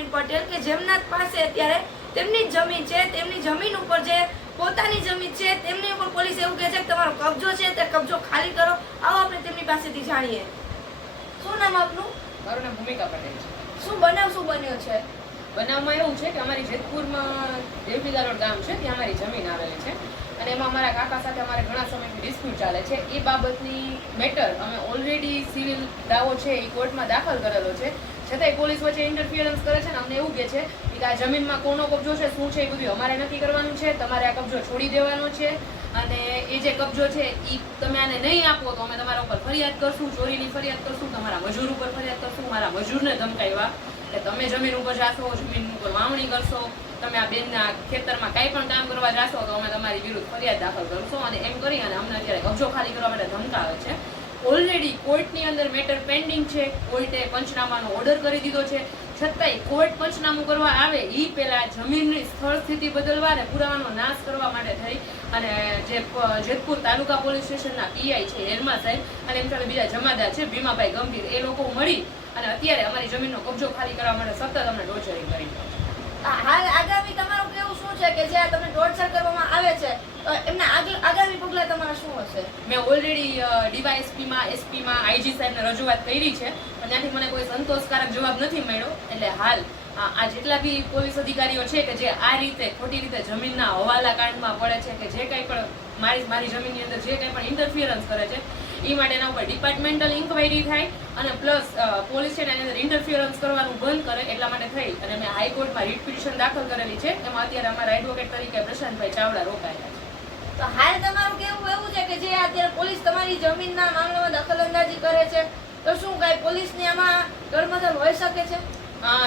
ભૂમિકાબેન પટેલ કે જેમના પાસે અત્યારે તેમની જમીન છે, તેમની જમીન ઉપર જે પોતાની જમીન છે તેમની ઉપર પોલીસ એવું કહે છે કે તમારો કબજો છે તે કબજો ખાલી કરો. આવો આપણે તેમની પાસેથી જાણીએ. શું નામ આપનું? મારું નામ ભૂમિકા પટેલ છે. શું બન્યો છે? બનાવમાં એવું છે કે અમારી જેતપુરમાં દેવપીદા રોડ ગામ છે, ત્યાં અમારી જમીન આવેલી છે અને એમાં અમારા કાકા સાથે અમારે ઘણા સમયથી ડિસ્પ્યુટ ચાલે છે. એ બાબતની મેટર અમે ઓલરેડી સિવિલ દાવો છે એ કોર્ટમાં દાખલ કરેલો છે, છતાંય પોલીસ વચ્ચે ઇન્ટરફિયરન્સ કરે છે ને અમને એવું કહે છે કે આ જમીનમાં કોનો કબજો છે, શું છે, એ બધું અમારે નક્કી કરવાનું છે, તમારે આ કબજો છોડી દેવાનો છે અને એ જે કબજો છે એ તમે આને નહીં આપો તો અમે તમારા ઉપર ફરિયાદ કરશું, ચોરીની ફરિયાદ કરશું, તમારા મજૂર ઉપર ફરિયાદ કરશું. મારા મજૂરને ધમકાવ્યા કે તમે જમીન ઉપર જાશો, જમીન ઉપર વાવણી કરશો, તમે આ બેનના ખેતરમાં કાંઈ પણ કામ કરવા જાશો તો અમે તમારી વિરુદ્ધ ફરિયાદ દાખલ કરશું અને એમ કરી અને અમને અત્યારે કબજો ખાલી કરવા માટે ધમકાવે છે. ઓલરેડી કોર્ટની અંદર મેટર પેન્ડિંગ છે, કોર્ટે પંચનામાનો ઓર્ડર કરી દીધો છે, છતાંય કોર્ટ પંચનામું કરવા આવે એ પહેલા જમીનની સ્થળ સ્થિતિ બદલવા અને પુરાવાનો નાશ કરવા માટે થઈ અને જે જેતપુર તાલુકા પોલીસ સ્ટેશનના પીઆઈ છે હેરમા સાહેબ અને એમ સાથે બીજા જમાદાર છે ભીમાભાઈ ગંભીર, એ લોકો મળી અને અત્યારે અમારી જમીનનો કબજો ખાલી કરવા માટે સતત અમને ટોર્ચરિંગ કરી. હાલ આગામી તમારું કેવું શું છે કે જે તમને ટોર્ચર કરવામાં આવે છે તો એમના આગામી પગલા તમારા શું હશે? મેં ઓલરેડી ડીવાયએસપીમાં, એસપીમાં, આઈજી સાહેબને રજૂઆત કરી છે પણ ત્યાંથી મને કોઈ સંતોષકારક જવાબ નથી મળ્યો. એટલે હાલ આ જેટલા બી પોલીસ અધિકારીઓ છે કે જે આ રીતે ખોટી રીતે જમીનના હવાલા કાંડમાં પડે છે કે જે કંઈ પણ મારી જમીનની અંદર જે કંઈ પણ ઇન્ટરફિયરન્સ કરે છે એ માટે એના ઉપર ડિપાર્ટમેન્ટલ ઇન્ક્વાયરી થાય અને પ્લસ પોલીસ છે એની અંદર ઇન્ટરફિયરન્સ કરવાનું બંધ કરે એટલા માટે થઈ અને મેં હાઈકોર્ટમાં રીટ પિટિશન દાખલ કરેલી છે. એમાં અત્યારે અમારા એડવોકેટ તરીકે પ્રશાંતભાઈ ચાવડા રોકાયેલા છે. તો હાલ તમારું કેવું એવું છે કે જે અત્યારે પોલીસ તમારી જમીનના મામલામાં દખલઅંદાજી કરે છે તો શું કાંઈ પોલીસની આમાં ગળમથલ હોઈ શકે છે?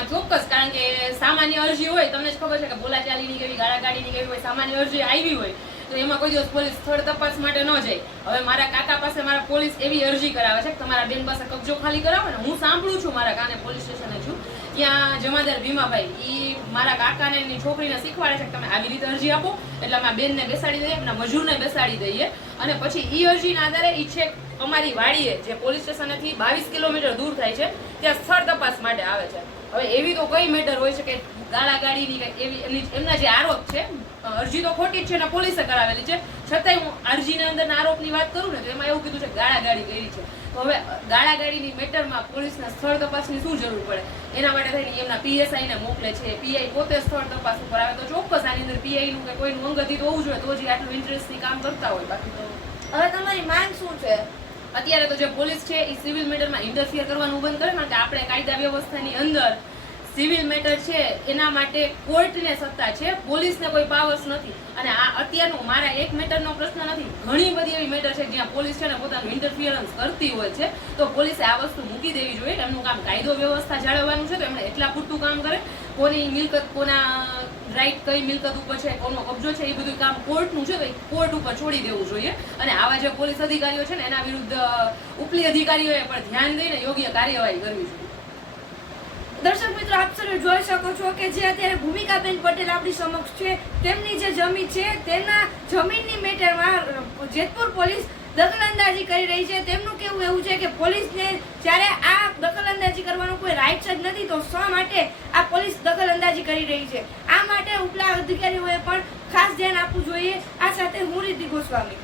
ચોક્કસ, કારણ કે સામાન્ય અરજી હોય, તમને જ ખબર છે કે બોલાચાલીની કેવી ગાળાગાડીની કેવી હોય, સામાન્ય અરજી આવી હોય તો એમાં કોઈ દિવસ પોલીસ સ્થળ તપાસ માટે ન જાય. હવે મારા કાકા પાસે મારા પોલીસ એવી અરજી કરાવે છે કે તમારા બેન પાસે કબજો ખાલી કરાવો ને. હું સાંભળું છું, મારા કાને પોલીસ સ્ટેશને છું, ત્યાં જમાદાર ભીમાભાઈ એ મારા કાકાને એની છોકરીને શીખવાડે છે કે તમે આવી રીતે અરજી આપો એટલે અમે બેનને બેસાડી દઈએ, એમના મજૂરને બેસાડી દઈએ અને પછી એ અરજીના આધારે એ છેક અમારી વાડીએ જે પોલીસ સ્ટેશનથી 22 કિલોમીટર દૂર થાય છે ત્યાં સ્થળ તપાસ માટે આવે છે. હવે એવી તો કઈ મેટર હોય છે કે ગાળાગાડીની એવી એમના જે આરોપ છે, અરજી તો ખોટી જ છે અને પોલીસે કરાવેલી છે, છતાંય હું અરજીના અંદરના આરોપની વાત કરું ને તો એમાં એવું કીધું છે ગાળાગાડી કરી છે. તો હવે ગાળાગાડીની મેટરમાં પોલીસના સ્થળ તપાસની શું જરૂર પડે? એના માટે થઈને એમના પીએસઆઈને મોકલે છે, પીઆઈ પોતે સ્થળ તપાસ ઉપર આવે તો ચોક્કસ આની અંદર પીઆઈનું કે કોઈનું અંગત હોવું જોઈએ તો જ આટલું ઇન્ટરેસ્ટથી કામ કરતા હોય. બાકી તો હવે તમારી માંગ શું છે? અત્યારે તો જે પોલીસ છે એ સિવિલ મેટરમાં ઇન્ટરફિયર કરવાનું બંધ કરે, કારણ કે આપણે કાયદા વ્યવસ્થાની અંદર સિવિલ મેટર છે એના માટે કોર્ટને સત્તા છે, પોલીસને કોઈ પાવર્સ નથી. અને આ અત્યારનું મારા એક મેટરનો પ્રશ્ન નથી, ઘણી બધી એવી મેટર છે જ્યાં પોલીસ છે ને પોતાનું ઇન્ટરફિયરન્સ કરતી હોય છે તો પોલીસે આ વસ્તુ મૂકી દેવી જોઈએ. એમનું કામ કાયદો વ્યવસ્થા જાળવવાનું છે તો એમણે એટલા પૂરતું કામ કરે. કોની મિલકત, કોના રાઈટ કઈ મિલકત ઉપર છે, કોનો કબજો છે, એ બધું કામ કોર્ટનું છે તો એ કોર્ટ ઉપર છોડી દેવું જોઈએ. અને આવા જે પોલીસ અધિકારીઓ છે ને એના વિરુદ્ધ ઉપલી અધિકારીઓએ પણ ધ્યાન દઈને યોગ્ય કાર્યવાહી કરવી જોઈએ. દર્શક મિત્રો, આપ સૌ જોઈ શકો છો કે જે અત્યારે ભૂમિકાબેન પટેલ આપણી સમક્ષ છે, તેમની જે જમીન છે તેના જમીનની મેટરમાં જેતપુર પોલીસ દખલઅંદાજી કરી રહી છે. તેમનું કેવું એવું છે કે પોલીસને જ્યારે આ દખલઅંદાજી કરવાનો કોઈ રાઇટ્સ જ નથી તો શા માટે આ પોલીસ દખલઅંદાજી કરી રહી છે? આ માટે ઉપલા અધિકારીઓએ પણ ખાસ ધ્યાન આપવું જોઈએ. આ સાથે હું રીતિ ગોસ્વામી.